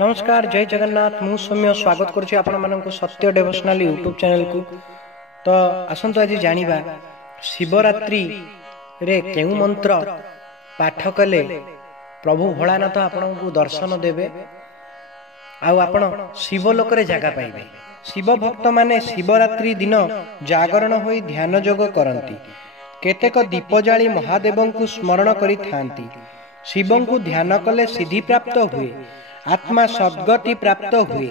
नमस्कार जय जगन्नाथ मु सौम्य स्वागत करुच्ची आपण मानक सत्य डेवोशनल यूट्यूब चैनल को। तो आसंतु आज जानिबा शिवरात्रि रे केउ मंत्र पाठ कले प्रभु भोलानाथ आपनको दर्शन देवे आउ आपण शिवलोक रे जगह पाइबे। शिव भक्त माने शिवरात्रि दिन जागरण होई ध्यान जोग करंती। केतेक दीप जाली महादेव को स्मरण करि थांती। शिवं को ध्यान कले सिद्धि प्राप्त हुए, आत्मा सद्गति प्राप्त हुए।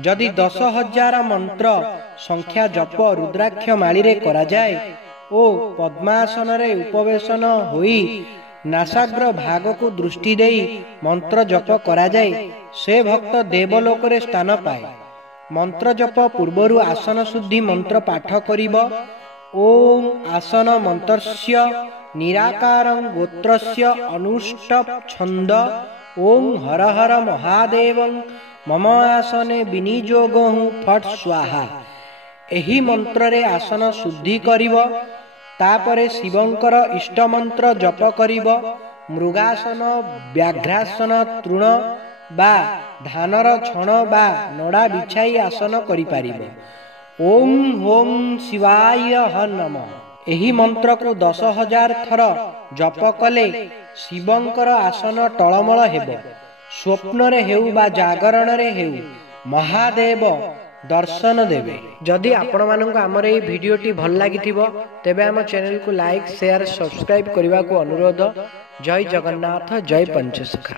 जदि 10,000 मंत्र संख्या जप रुद्राक्ष माली रे करा जाए ओ पद्मासन रे उपवेशन होई नासाग्र भाग को दृष्टि देई मंत्र जप करा जाए, से भक्त देवलोक रे स्थान पाए। मंत्र जप पूर्वरु आसन शुद्धि मंत्र पाठ करिब। ओम आसन मंत्रस्य निराकारं गोत्रस्य अनुष्टप छंद ओम हर हर महादेवं मम आसने विनियोगहु फट स्वाहा। एही मंत्र रे आसन शुद्धि करिब। तापरे शिवंकर इष्ट मंत्र जप करिब। मृगासन व्याघ्रासन तृण बा धानर छण बा नड़ा बिछाई आसन करि पारिब। ओम ओम शिवाय ह नमः। एही मंत्र को 10,000 थर जप कले शिवंकर आसन टळमळ हेबो। स्वप्न रे हेउ बा जागरण रे हेउ महादेव दर्शन देवे। जदि आपण मानक हमर ए भिडियोटी भल लागिथिबो तेबे हम चैनल को लाइक शेयर सब्सक्राइब करबा को अनुरोध। जय जगन्नाथ जय पंचसखा।